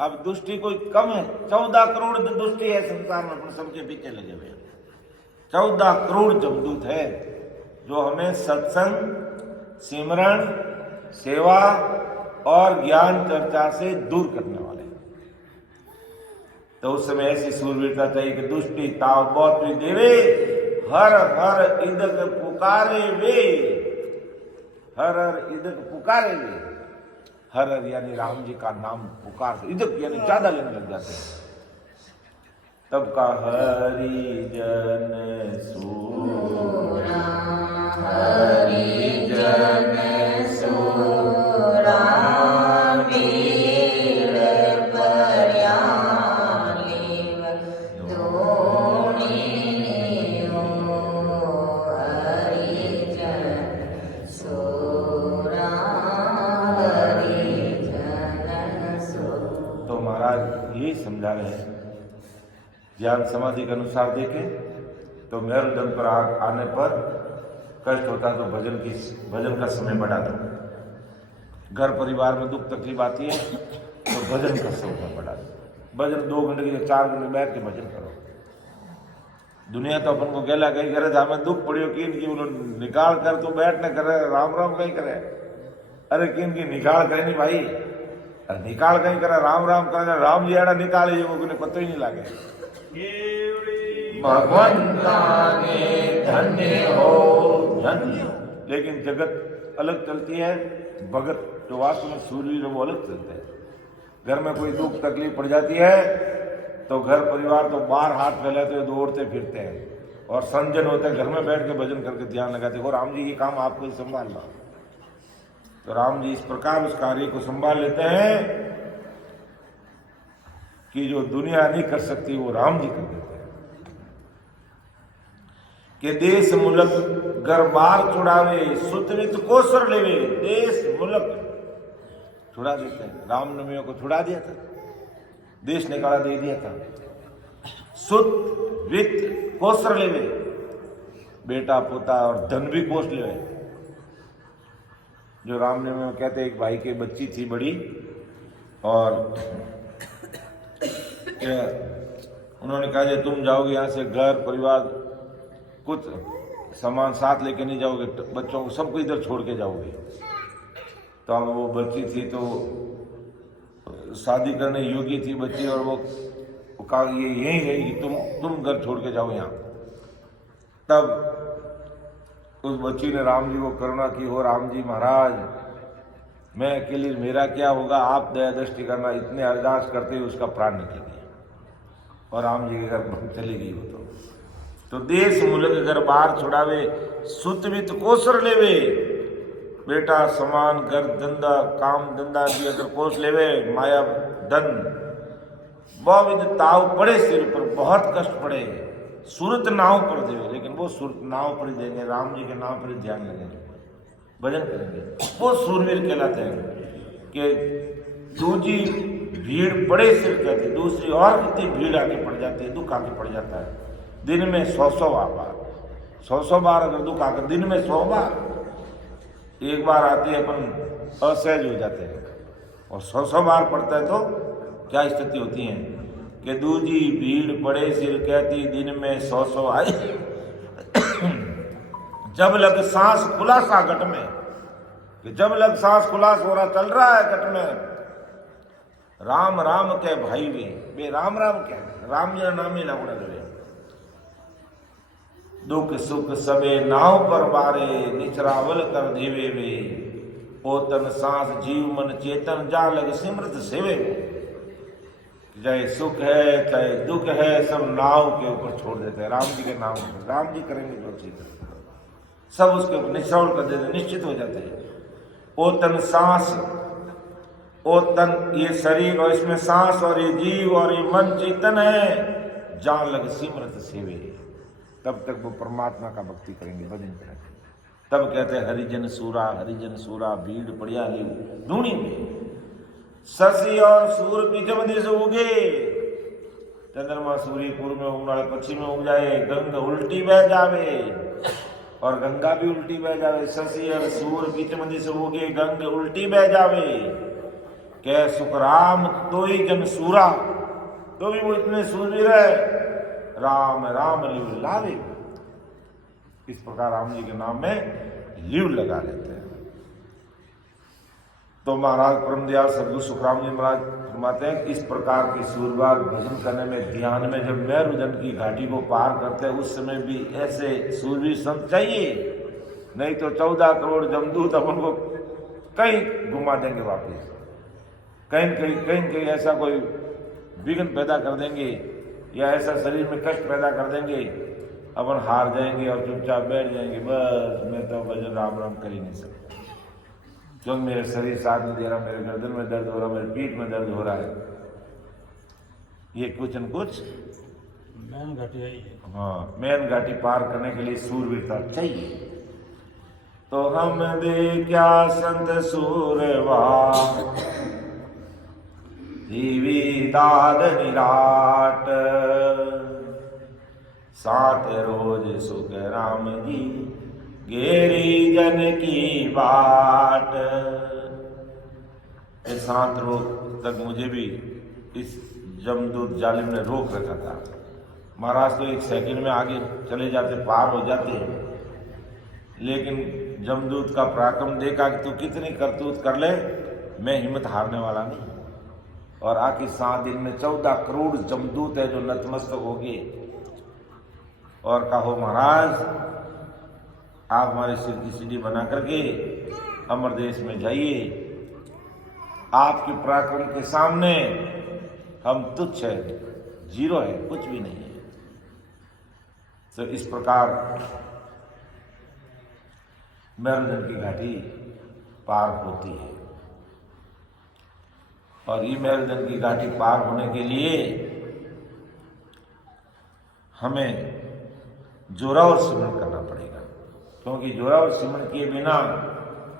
अब दुष्टि कोई कम है, 14 करोड़ दुष्टि है संसार में, अपने सबके पीछे लगे हुए। 14 करोड़ जमदूत है जो हमें सत्संग, सिमरण, सेवा और ज्ञान चर्चा से दूर करने वाले। तो उस समय ऐसी सूरवीरता चाहिए कि दुष्टि ताव बहुत भी देवे हर हर इधर पुकारे वे। हर हर इदक पुकारे वे, हर हर यानी राम जी का नाम पुकार, इदक यानी ज्यादा लेने लग जाते हैं। तब का हरि जन सूरा, हरि जन सूरा, वीर पर्याली दोनियो, हरि जन सूरा, हरि जन सूरा। तो महाराज यही समझा रहे हैं, ज्ञान समाधि के अनुसार देखें तो मेरुदंड पर आने पर कष्ट होता तो भजन का समय बढ़ा दो। घर परिवार में दुख तकलीफ आती है तो भजन का समय बढ़ा दो। भजन 2 घंटे के 4 घंटे बैठ के भजन करो। दुनिया तो अपन को कहला कहीं करे, हमें दुख पड़ियो किन की निकाल कर तो बैठ न करे, राम राम कहीं करे। अरे किन की निकाल करे नहीं भाई, निकाल कहीं करे, राम राम करे। राम जी आड़ा निकाले वो पता ही नहीं लागे। भगवंता ने धन्य हो धन्य। लेकिन जगत अलग चलती है, भगत जो वास्तव में सूरवीर वो अलग चलते हैं। घर में कोई दुख तकलीफ पड़ जाती है तो घर परिवार तो बाहर हाथ फैलाते हुए दौड़ते फिरते हैं और संजन होते हैं, घर में बैठ के भजन करके ध्यान लगाते हो राम जी ये काम आपको ही संभालना। तो राम जी इस प्रकार उस कार्य को संभाल लेते हैं कि जो दुनिया नहीं कर सकती वो राम जी कर देते हैं। कि देश मुलक घर बार छुड़ावे, सुतवित कोसर लेवे। देश मुलक छुड़ा देते हैं। रामनवमी को छुड़ा दिया था, देश निकाला दे दिया था। सुत वित्त कोसर लेवे, बेटा पोता और धन भी कोस लेवे। जो रामनवमी में कहते एक भाई की बच्ची थी बड़ी और उन्होंने कहा कि तुम जाओगे यहाँ से, घर परिवार कुछ सामान साथ लेके नहीं जाओगे, बच्चों को सबको इधर छोड़ के जाओगे। तो अब वो बच्ची थी तो शादी करने योग्य थी बच्ची और वो कहा ये यहीं रहेगी, तुम घर छोड़ के जाओ यहाँ। तब उस बच्ची ने राम जी को करुणा की, हो राम जी महाराज मैं अकेली, मेरा क्या होगा, आप दया दृष्टि करना। इतने अरदास करते हुए उसका प्राण निकल गया और राम जी के घर चली गई वो। तो देश मुलक घर बार छुड़ावे, सुतवित कोसर लेवे। बेटा समान घर धंधा काम धंधा भी अगर कोस लेवे, माया धन बहुविध ताव पड़े, सिर पर बहुत कष्ट पड़े, सूरत नाव पर देवे। लेकिन वो सूरत नाव पर ही देंगे, राम जी के नाम पर ही ध्यान लगेंगे, भजन करेंगे, वो सूरवीर कहलाते हैं। कि दूजी भीड़ पड़े सिर कहते, दूसरी और कितनी भीड़ आके पड़ जाती है, दुख आके पड़ जाता है। दिन में 100 बार, 100 बार अगर दुख आकर, दिन में 100 बार, एक बार आती है अपन असहज हो जाते हैं और 100 बार पड़ता है तो क्या स्थिति होती है। कि दूजी भीड़ पड़े सिर कहती, दिन में 100 आई। जब लग सांस खुलासा घट में, कि जब लग सांस खुलास हो रहा, चल रहा है घट में, राम राम के भाई वे राम राम क्या, राम जी नाम ही लाउड़ा लगे। दुख सुख सबे नाव पर बारे, निचरावल कर देवे वे। ओतन सांस जीव मन चेतन, जा लग सिमृत सेवे। चाहे सुख है चाहे दुख है, सब नाव के ऊपर छोड़ देते हैं, राम जी के नाम पर। राम जी करेंगे जो चीज, सब उसके ऊपर निचरावल कर देते, निश्चित हो जाते हैं। ओतन सांस, ओतन ये शरीर और इसमें सांस और ये जीव और ये मन चेतन है, जान लग सिमरत सेवे। तब तक वो परमात्मा का भक्ति करेंगे, भजन करेंगे। तब कहते हैं हरिजन सूरा भीड़ पड़िया ले धूणी में। शशि और सूर्य पीछे मध्य से उगे, चंद्रमा सूर्य पूर्व में उगने वाले पश्चिम में उग जाए, गंगा उल्टी बह जावे और गंगा भी उल्टी बह जावे। शशि और सूर्य पीछे मध्य से उगे, गंगा उल्टी बह जावे। कह सुखराम तो ही जन सूरा, तो भी वो इतने सूरवीर है, राम राम लिव लावे। इस प्रकार राम जी के नाम में लिव लगा लेते हैं। तो महाराज परम दयाल सदगुरु सुखराम जी महाराज फरमाते हैं इस प्रकार के सूरबाग भजन करने में, ध्यान में जब मेरुदंड की घाटी को पार करते हैं, उस समय भी ऐसे सूरवीर संत चाहिए। नहीं तो 14 करोड़ जमदूत अपन को कहीं घुमा देंगे वापस, कहीं ऐसा कोई विघ्न पैदा कर देंगे या ऐसा शरीर में कष्ट पैदा कर देंगे, अपन हार जाएंगे और चुपचाप बैठ जाएंगे, बस मैं तो भजन राम राम कर ही नहीं सकता, क्योंकि मेरे शरीर साथ नहीं दे रहा, मेरे गर्दन में दर्द हो रहा, मेरे पीठ में दर्द हो रहा है। ये कुछ न कुछ मैन घाटी आई है। हाँ, मैन घाटी पार करने के लिए सूरवीरता चाहिए। तो हम दे क्या संत सूरवा दीवी दाद निराट, सात रोज सुख राम जी गेरी जन की बाट। 7 रोज तक मुझे भी इस जमदूत जालिम ने रोक रखा था। महाराज तो 1 सेकंड में आगे चले जाते, पार हो जाते, लेकिन जमदूत का पराक्रम देखा कि तू कितनी करतूत कर ले, मैं हिम्मत हारने वाला नहीं। और आखिर 7 दिन में 14 करोड़ जमदूत है जो नतमस्तक हो गए और कहो महाराज आप हमारे सिर की सीढ़ी बना करके अमर देश में जाइए, आपके पराक्रम के सामने हम तुच्छ है, जीरो है, कुछ भी नहीं है। तो इस प्रकार मैरुदंड की घाटी पार होती है। और ये मैरुदंड की घाटी पार होने के लिए हमें जोरावर सिमरन करना पड़ेगा, क्योंकि जोरावर सिमरन किए बिना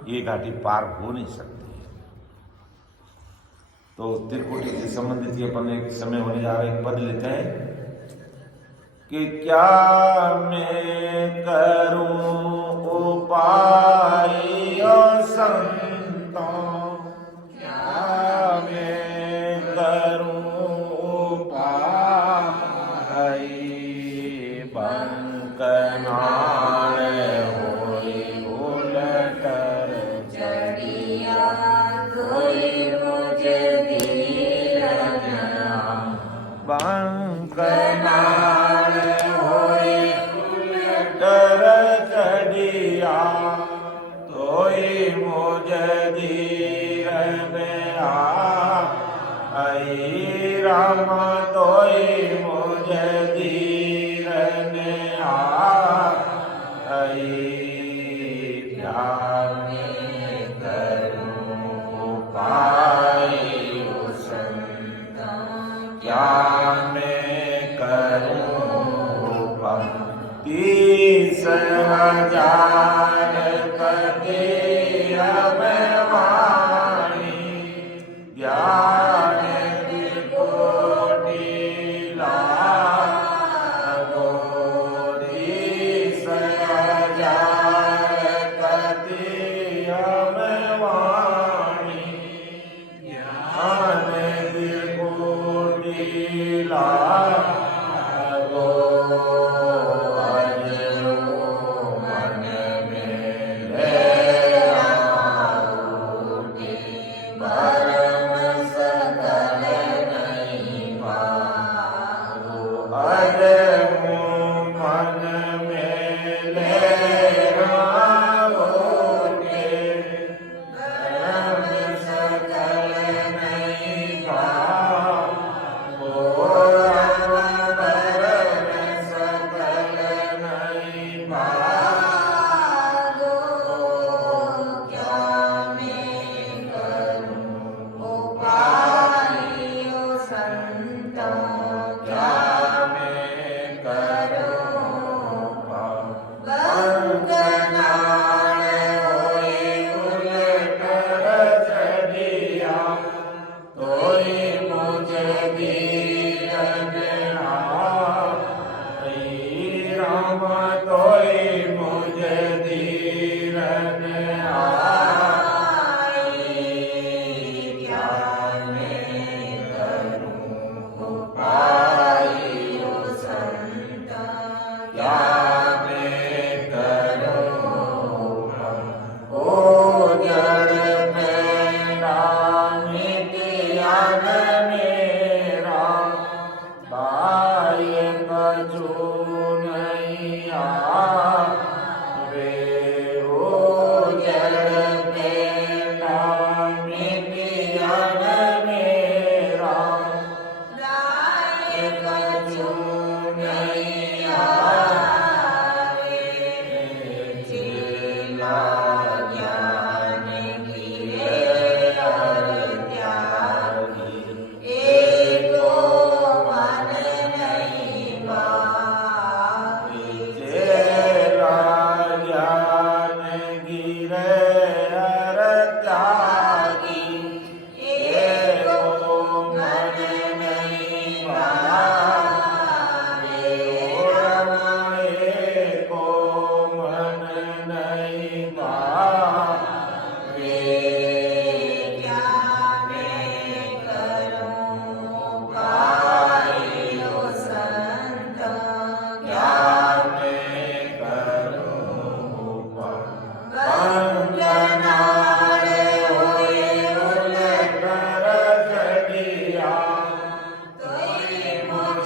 ये घाटी पार हो नहीं सकती है। तो त्रिकुटी से संबंधित ये अपन एक समय होने जा रहा है, एक पद लेते हैं कि क्या मैं करूं उपाय संतों, क्या मैं करूं उपाय, बंकनाल होई उलटर चढ़िया, कोई मुझे धीरज बंकनाल होई उलटर चढ़िया, तोई मुझे धीरज आई राम, तोई मुझे धीरज आई, क्या मैं करूं उपाय संत, क्या मैं करूं उपाय, 30,000 पति मैं वाणी, ज्ञान की कोटि लागो, 30,000 पति मैं वाणी, ज्ञान की कोटि लागो, Oh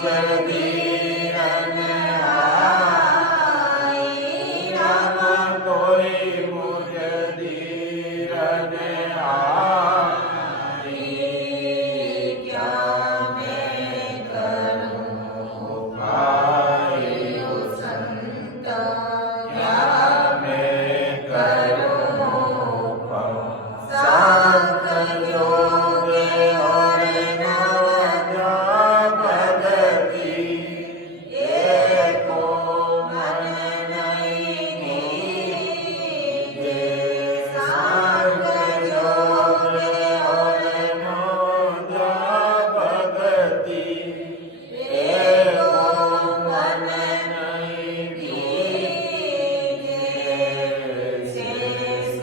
मुझ धीरन आई, राम तोई मुझ धीरन आई, क्या मैं करूं भाई संत, क्या मैं करूं संत योग और नवजा भगति, एको मन नहीं नीजे, सांग योग और नवजा भगति, एको मन नहीं नीजे, शेष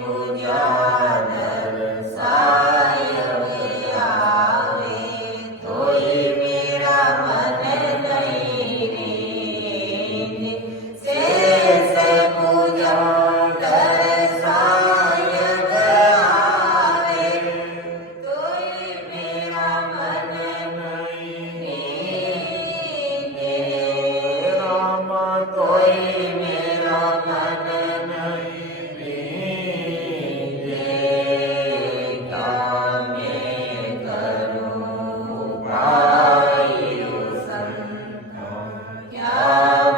बुझानर सायब आवे, तोई मेरा मन नहीं रीझे, शेष बुझानर सायब आवे, तोई मेरा मन नहीं रीझे, राम तोई मेरा मन नहीं रीझे, क्या मैं करूं भाई संत, क्या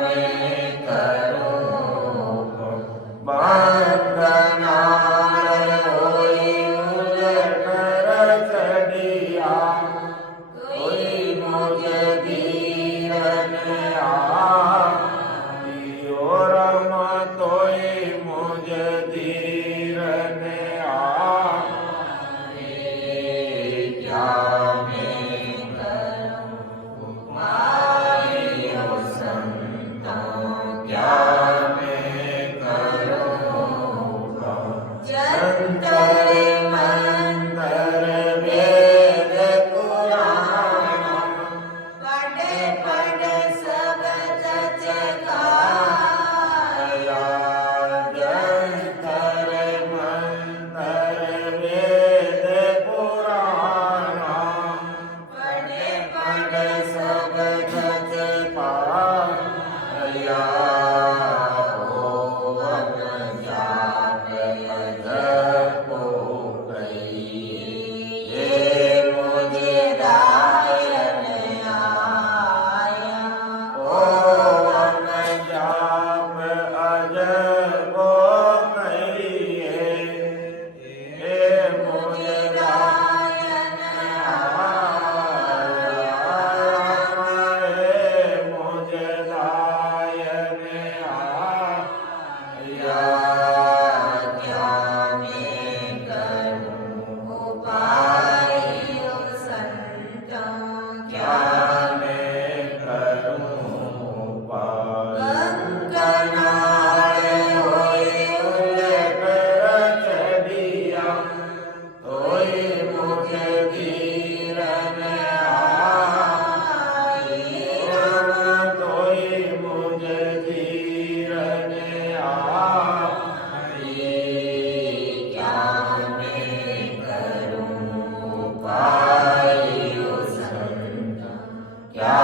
मैं करूं बंदनार होई उलकर चढ़िया, तोई मुझ धीरन आई, ओ राम तोई मुझ धीरन आई, क्या मैं करूं भाई संत, क्या मैं करूं जंतर मंतर वेद पुराण, पढ़ पढ़ सब सच गाया, जंतर मंतर वेद पुराण, पढ़ पढ़ सब सच पाया, ओम जाप जपो कही, ये मुझे दायन आया, ओम जाप अजबो कहिए, ये मुझे दायन आया, ये मुझे दायन आया, क्या मैं करूं उपाय संत, क्या मैं करूं उपाय, कंकनाल होई उलकर चढ़िया, तोई मुझ धीरन आई, राम तोई मुझ धीरन आई, क्या मैं करूं उपाय संत, क्या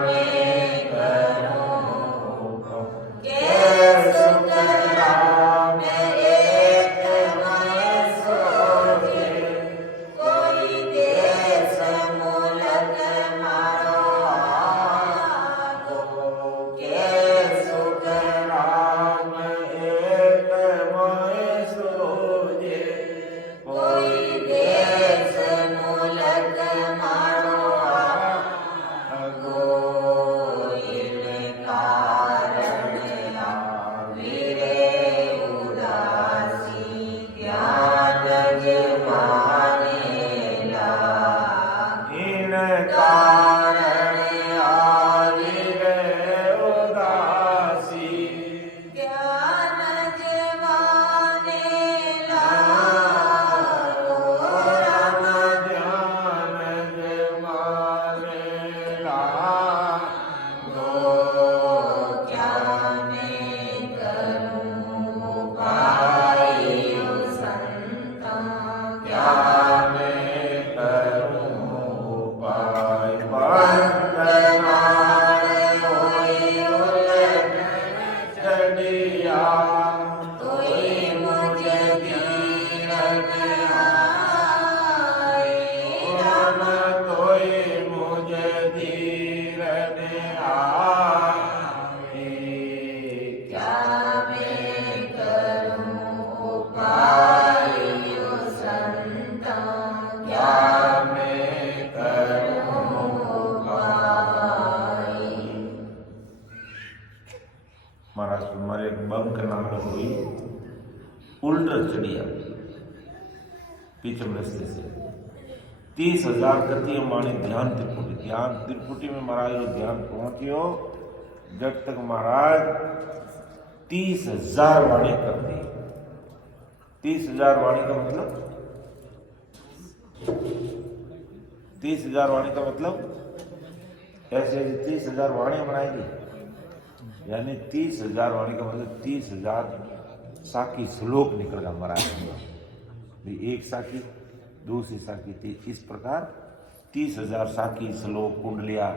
मैं करूं के सुख राम एक मैं सोचे, कोई देश मूलक मारो आगो, के सुख राम एक मैं सोचे, कोई देश मूलक मारो आगो, कारण आविरे उदासी, ध्यान जमाने लागिन, कारण आविरे उदासी, ध्यान जमाने लागो, राम ध्यान जमाने लागो, क्या मैं करूं उपाय संत, क्या मैं करूं उपाय। बंक नाम हुई उल्टर चढ़िया पीछे रस्ते से 30,000 कति माने ध्यान त्रिपुटी में महाराज रो ध्यान पहुंचियो जब तक महाराज 30,000 वाणी कर दी। 30,000 वाणी का मतलब 30,000 वाणी का मतलब ऐसे 30,000 वाणी बनाएगी, यानी 30,000 वाणी का मतलब 30,000 साकी श्लोक निकल गया महाराज। एक साकी दूसरी साकी थी, इस प्रकार 30,000 साकी श्लोक कुंडलिया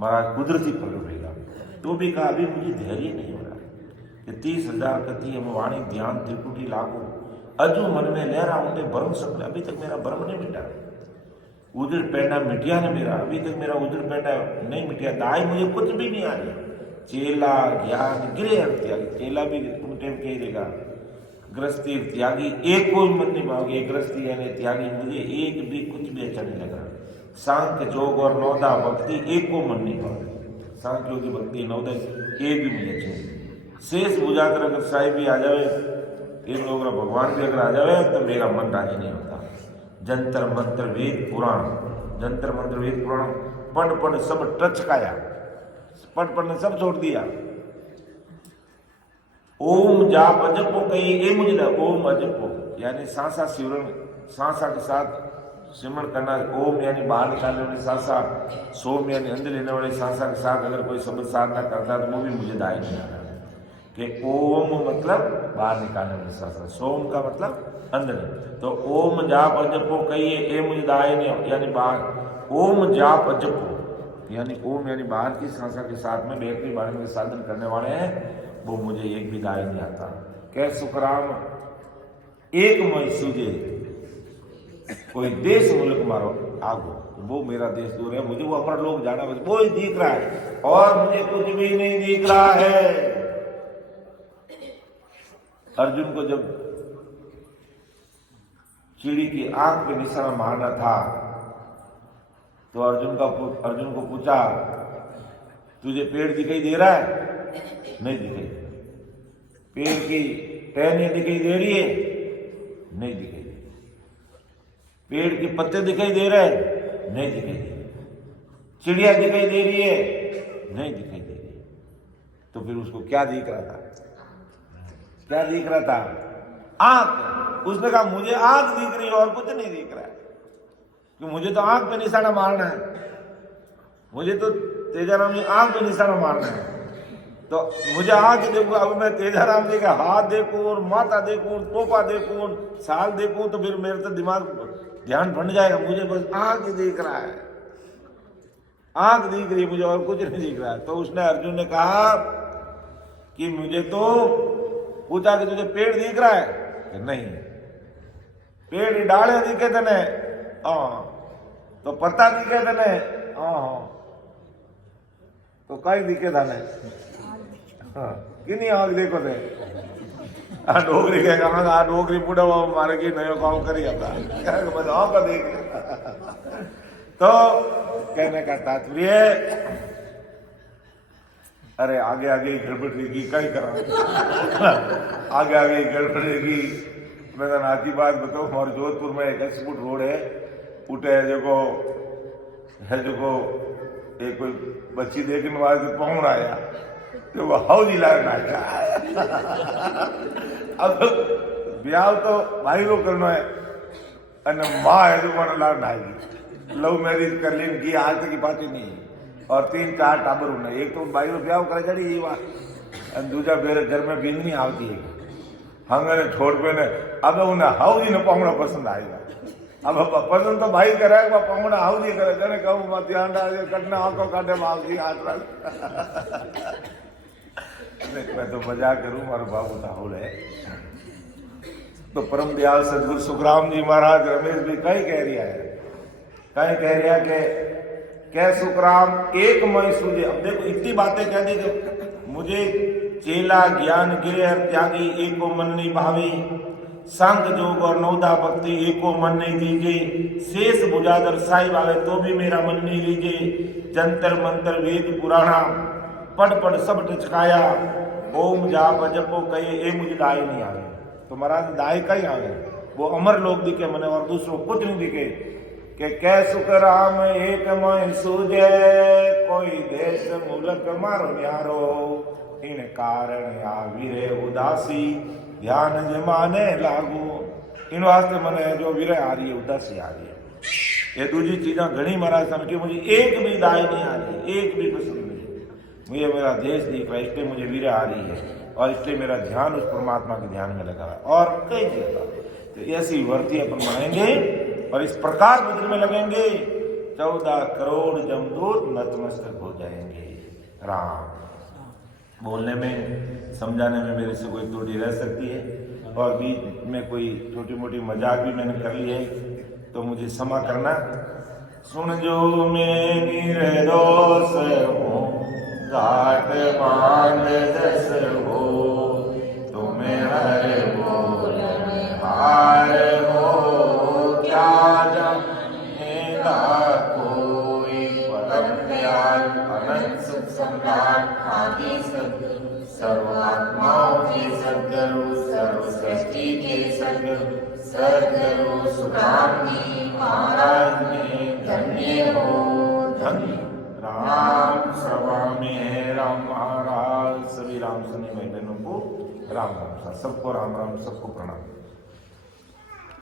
महाराज कुदरती प्रकट रहेगा। तो भी कहा अभी मुझे धैर्य नहीं हो रहा कि 30,000 कति हम वाणी ध्यान त्रिपुटी लागू अजू मन में लहरा उनके भ्रम सब, अभी तक मेरा भ्रम नहीं मिटा। उजड़ पैंडा मिटिया ने मेरा, अभी तक मेरा उजड़ पैंडा नहीं मिटिया। दाई मुझे कुछ भी नहीं आ रही। चेला ज्ञान गिरे त्यागी, चेला भी तुम टाइम कह देगा गृहस्थी त्यागी एक कोई मन नहीं पाओगे। गृहस्थी यानी त्यागी मुझे एक भी कुछ भी अच्छा नहीं लगा। सांख्य जोग और नौदा भक्ति एक को मन नहीं पाओगे। सांख्य योगी भक्ति नौदा एक भी मुझे अच्छे। शेष बुझाकर अगर साहिब भी आ जावे, इन लोग भगवान भी अगर आ जावे तो मेरा मन राजी नहीं होता। जंतर मंत्र वेद पुराण, जंतर मंत्र वेद पुराण पढ़ सब टचकाया, पढ़ ने सब छोड़ दिया। ओम जाप अजपो कही ए मुझे ओम अजपो यानी सांसा सिमरण, सांसा के साथ सिमरण करना। ओम यानी बाहर निकालने वाले सांसा, सोम यानी अंदर लेने वाले सांसा के साथ अगर कोई शब्द साधना करता है तो वो भी मुझे दाई नहीं आ रहा कि ओम मतलब बाहर निकालने वाले सांसा, सोम का मतलब अंदर। तो ओम जाप अजपो कहिए ए मुझे दाई नहीं यानी बाहर। ओम जाप अजपो यानी ओम यानी बाहर की सांसा के साथ में बैठने बाहर में साधन करने वाले हैं, वो मुझे एक भी दाई नहीं आता। कह सुखराम एक मई सूझे कोई देश मुल्क मारो आगो, वो मेरा देश दूर है, मुझे वो अपर लोग जाना बस वो ही दिख रहा है और मुझे कुछ भी नहीं दिख रहा है। अर्जुन को जब चिड़ी की आंख पे निशाना मारना था तो अर्जुन को पूछा तुझे पेड़ दिखाई दे रहा है? नहीं दिखाई। पेड़ की टहनियां दिखाई दे रही है? नहीं दिखाई दे। पेड़ के पत्ते दिखाई दे रहे हैं? नहीं दिखाई दे। चिड़िया दिखाई दे रही है? नहीं दिखाई दे रही। तो फिर उसको क्या दिख रहा था? क्या दिख रहा था? आंख। उसने कहा मुझे आंख दिख रही है और कुछ नहीं दिख रहा है, कि मुझे तो आंख पे निशाना मारना है, मुझे तो तेजाराम जी आंख पे निशाना मारना है। तो मुझे आंख देखूं, अब मैं तेजाराम जी का हाथ देखूं और माथा देखूं, टोपा देखूं, साल देखूं तो फिर मेरे तो दिमाग ध्यान बन जाएगा। मुझे बस आंख ही दिख रहा है, आंख दिख रही है मुझे और कुछ नहीं दिख रहा है। तो उसने अर्जुन ने कहा कि मुझे तो पूछा कि तुझे पेड़ दिख रहा है? नहीं। पेड़ डाले दिखे तने? तो पत्ता दिखे तने? तो कई दिखे था किनी आग देखो थे आ डोगरी के कहा आ डोगरी पूरा मारे की नयो काम करी आता बताओ का देख। तो कहने का तात्पर्य अरे आगे आगे गड़बड़ रहेगी कई करा आगे आगे गड़बड़ रहेगी। मैं नाची बात बताऊं, हमारे जोधपुर में एक 10 फुट रोड है, उठे जो एक कोई बच्ची देखने वाले से पहुंच आया तो वो हाउजी लाग नाचा। अब ब्याह तो भाई लोग करना है અને माँ है जो मन लाग नाएगी। लव मैरिज कर लेन की आज तक की बात ही नहीं है और 3-4 टाबर होना। एक तो भाई लोग ब्याह करे चढ़ी ये बात, दूसरा मेरे घर में बीन नहीं आती है हंगे छोड़ पे ने। अब उन्हें हाउजी ने पहुंचना पसंद आएगा। अब पसंद तो भाई करे पहुंचना हाउजी करे जने कहूँ मत ध्यान डाले कटने आंखों काटे मावजी हाथ मैं तो मजाक करूं, मारो बाबू ताहुल है। तो परम दयाल सदगुरु सुखराम जी महाराज रमेश भी कहीं कह रहा है, कहीं कह रहा है कि सुखराम एक मई सूझे। अब देखो इतनी बातें कह दी कि मुझे चेला ज्ञान गिरे त्यागी एको मन नहीं भावी, संग जोग और नौदा भक्ति एको मन नहीं दीजे, शेष बुझादर साहिब आवे तो भी मेरा मन नहीं लीजे, जंतर मंतर वेद पुराणा पढ़ सब टचकाया, ओम जाप जपो कहे ए मुझे दाई नहीं आवे तो महाराज दाई का ही आवे वो अमर लोग दिखे मने और दूसरों कुछ नहीं दिखे कि कै सुख राम एक मोय सूझे कोई देश मुलक मारो न्यारो इन कारण आवीरे उदासी ध्यान जमाने लागू इन वास्ते मने जो वीरे आ रही है उदासी आ रही है ये दूसरी चीज़ा घनी महाराज समझे मुझे एक भी दाई नहीं आ रही एक भी पसंद नहीं मुझे मेरा देश दिख रहा है इसलिए मुझे वीरे आ रही है और इसलिए मेरा ध्यान उस परमात्मा के ध्यान में लगा है और कई नहीं लगा तो ऐसी वर्ती अपन बनाएंगे और इस प्रकार भजन में लगेंगे 14 करोड़ जमदूत नतमस्तक हो जाएंगे। राम बोलने में समझाने में मेरे से कोई त्रुटि रह सकती है और बीच में कोई छोटी मोटी मजाक भी मैंने कर ली है तो मुझे क्षमा करना। सुन जो मैं निर्दोष हूँ घाट बांध जस हो तुम्हें हर बोलन हार हो क्या जानेगा कोई परम दयाल अनंत सुख सम्राट आदि सद्गुरु सर्वात्माओं के सद्गुरु सर्व सृष्टि के सद्गुरु सद्गुरु सुखराम जी महाराज ने धन्य हो धन्य राम सभा में है राम महाराज। सभी राम सुनी भाई बहनों को राम राम सबको राम राम सबको प्रणाम।